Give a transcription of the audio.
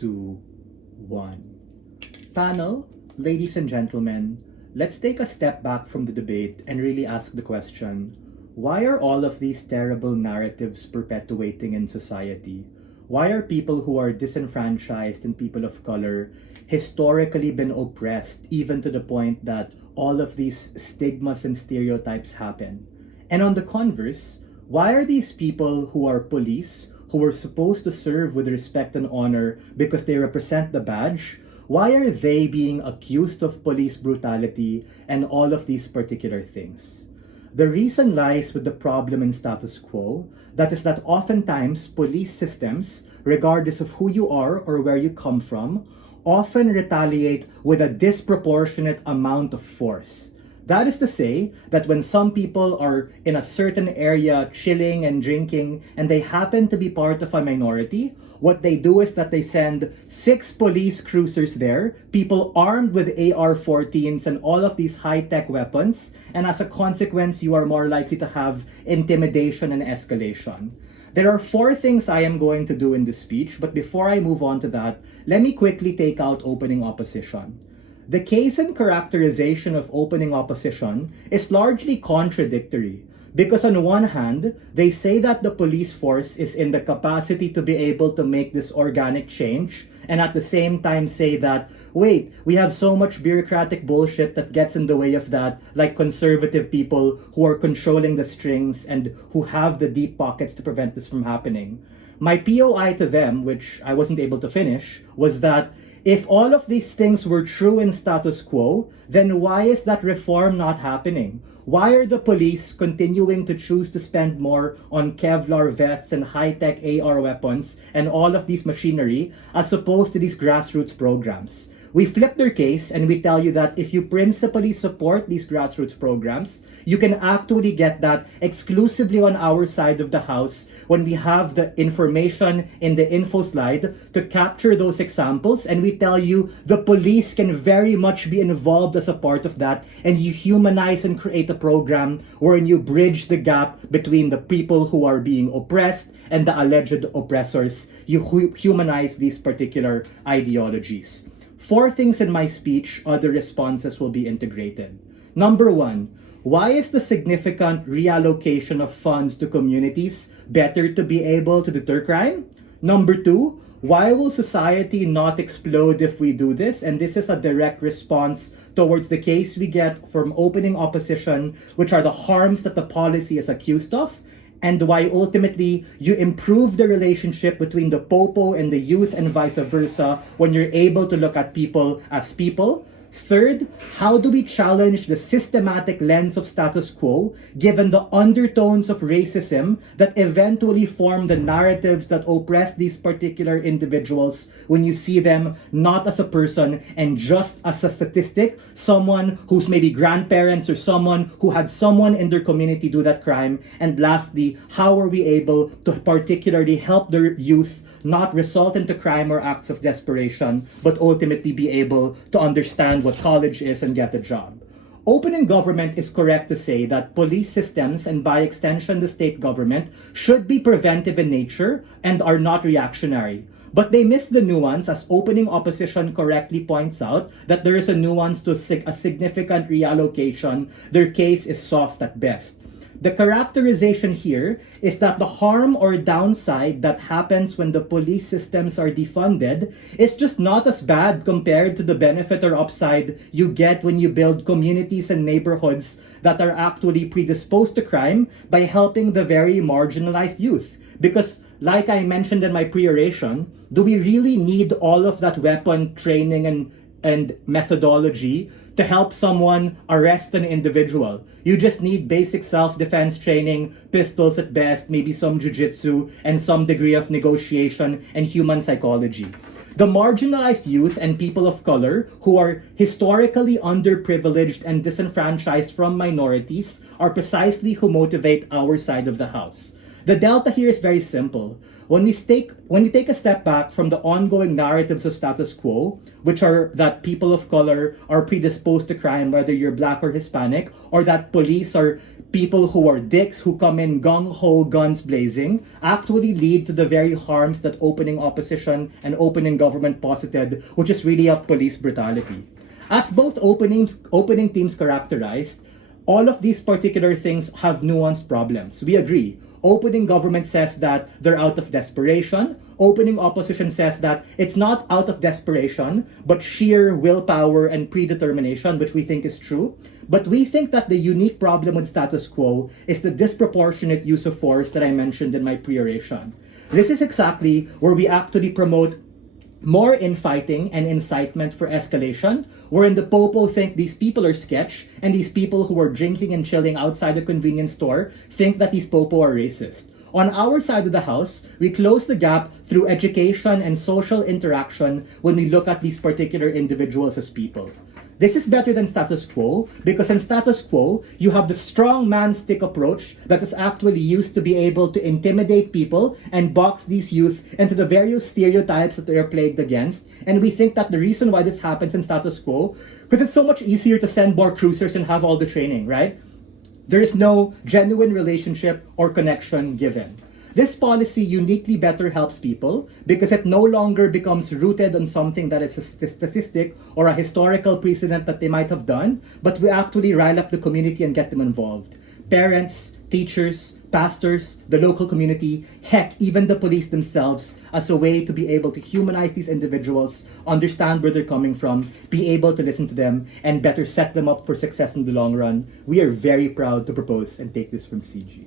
2, 1. Panel, ladies and gentlemen, let's take a step back from the debate and really ask the question, why are all of these terrible narratives perpetuating in society? Why are people who are disenfranchised and people of color historically been oppressed, even to the point that all of these stigmas and stereotypes happen? And on the converse, why are these people who are police, who are supposed to serve with respect and honor because they represent the badge, why are they being accused of police brutality and all of these particular things? The reason lies with the problem in status quo, that is that oftentimes police systems, regardless of who you are or where you come from, often retaliate with a disproportionate amount of force. That is to say that when some people are in a certain area chilling and drinking and they happen to be part of a minority, what they do is that they send 6 police cruisers there, people armed with AR-14s and all of these high-tech weapons, and as a consequence, you are more likely to have intimidation and escalation. There are 4 things I am going to do in this speech, but before I move on to that, let me quickly take out opening opposition. The case and characterization of opening opposition is largely contradictory because on one hand, they say that the police force is in the capacity to be able to make this organic change and at the same time say that, wait, we have so much bureaucratic bullshit that gets in the way of that, like conservative people who are controlling the strings and who have the deep pockets to prevent this from happening. My POI to them, which I wasn't able to finish, was that if all of these things were true in status quo, then why is that reform not happening? Why are the police continuing to choose to spend more on Kevlar vests and high-tech AR weapons and all of these machinery as opposed to these grassroots programs? We flip their case and we tell you that if you principally support these grassroots programs, you can actually get that exclusively on our side of the house when we have the information in the info slide to capture those examples, and we tell you the police can very much be involved as a part of that, and you humanize and create a program wherein you bridge the gap between the people who are being oppressed and the alleged oppressors. You humanize these particular ideologies. 4 things in my speech, other responses will be integrated. Number 1, why is the significant reallocation of funds to communities better to be able to deter crime? Number 2, why will society not explode if we do this? And this is a direct response towards the case we get from opening opposition, which are the harms that the policy is accused of, and why ultimately you improve the relationship between the popo and the youth and vice versa when you're able to look at people as people. Third, how do we challenge the systematic lens of status quo given the undertones of racism that eventually form the narratives that oppress these particular individuals when you see them not as a person and just as a statistic, someone who's maybe grandparents or someone who had someone in their community do that crime? And lastly, how are we able to particularly help their youth not result into crime or acts of desperation, but ultimately be able to understand what college is and get a job? Opening government is correct to say that police systems, and by extension the state government, should be preventive in nature and are not reactionary. But they miss the nuance, as opening opposition correctly points out, that there is a nuance to a significant reallocation. Their case is soft at best. The characterization here is that the harm or downside that happens when the police systems are defunded is just not as bad compared to the benefit or upside you get when you build communities and neighborhoods that are actually predisposed to crime by helping the very marginalized youth. Because, like I mentioned in my pre-oration, do we really need all of that weapon training and methodology to help someone arrest an individual? You just need basic self-defense training, pistols at best, maybe some jiu-jitsu, and some degree of negotiation and human psychology. The marginalized youth and people of color who are historically underprivileged and disenfranchised from minorities are precisely who motivate our side of the house. The delta here is very simple. When we take a step back from the ongoing narratives of status quo, which are that people of color are predisposed to crime, whether you're black or Hispanic, or that police are people who are dicks who come in gung-ho, guns blazing, actually lead to the very harms that opening opposition and opening government posited, which is really a police brutality. As both opening teams characterized, all of these particular things have nuanced problems. We agree. Opening government says that they're out of desperation. Opening opposition says that it's not out of desperation, but sheer willpower and predetermination, which we think is true. But we think that the unique problem with status quo is the disproportionate use of force that I mentioned in my pre-oration. This is exactly where we actually promote more infighting and incitement for escalation, wherein the popo think these people are sketch, and these people who are drinking and chilling outside a convenience store think that these popo are racist. On our side of the house, we close the gap through education and social interaction when we look at these particular individuals as people. This is better than status quo because in status quo, you have the strong man stick approach that is actually used to be able to intimidate people and box these youth into the various stereotypes that they are plagued against. And we think that the reason why this happens in status quo, because it's so much easier to send more cruisers and have all the training, right? There is no genuine relationship or connection given. This policy uniquely better helps people because it no longer becomes rooted on something that is a statistic or a historical precedent that they might have done, but we actually rile up the community and get them involved. Parents, teachers, pastors, the local community, heck, even the police themselves, as a way to be able to humanize these individuals, understand where they're coming from, be able to listen to them, and better set them up for success in the long run. We are very proud to propose and take this from CG.